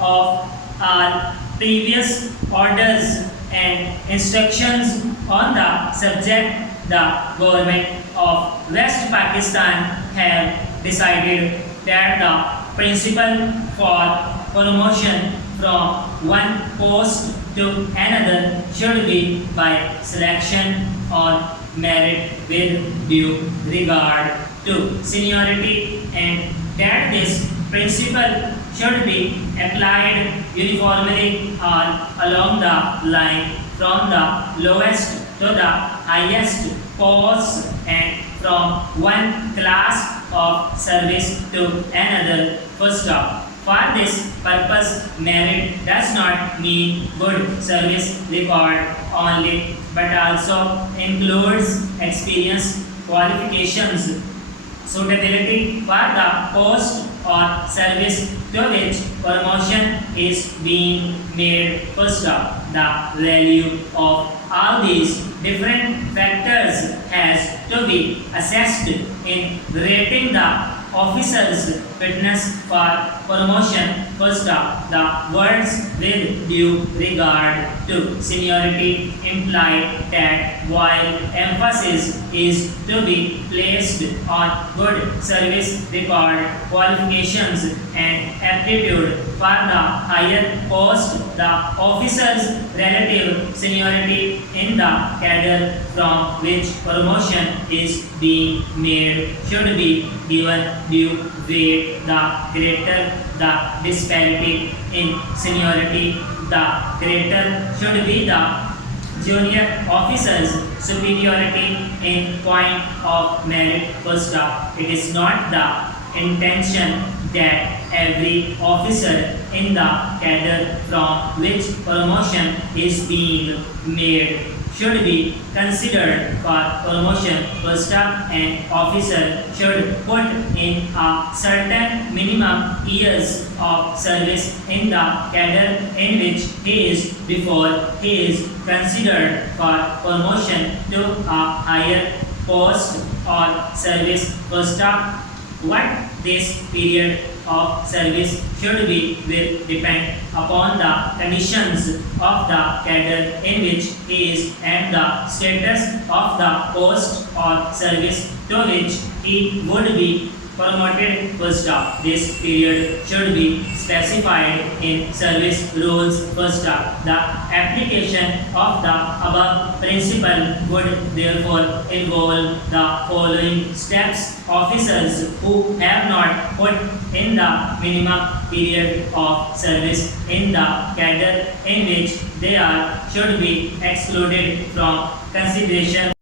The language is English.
of our previous orders and instructions on the subject, the government of West Pakistan have decided that the principle for promotion from one post to another should be by selection on merit with due regard to seniority, and that this principle should be applied uniformly all along the line from the lowest to the highest post and from one class of service to another. First off, for this purpose, merit does not mean good service record only, but also includes experience, qualifications, suitability for the post or service to which promotion is being made. First off, the value of all these different factors has to be assessed in rating the officer's fitness for promotion. First off, the words with due regard to seniority imply that while emphasis is to be placed on good service record, qualifications, and aptitude for the higher post, the officer's relative seniority in the cadre from which promotion is being made should be given due weight. The greater the disparity in seniority, the greater should be the junior officer's superiority in point of merit. First off, it is not the intention that every officer in the cadre from which promotion is being made should be considered for promotion. First up, an officer should put in a certain minimum years of service in the cadre in which he is before he is considered for promotion to a higher post or service. First up, what this period of service should be will depend upon the conditions of the cadre in which he is and the status of the post or service to which he would be promoted. First up, this period should be specified in service rules. First up, the application of the above principle would therefore involve the following steps. Officers who have not put in the minimum period of service in the cadre in which they are should be excluded from consideration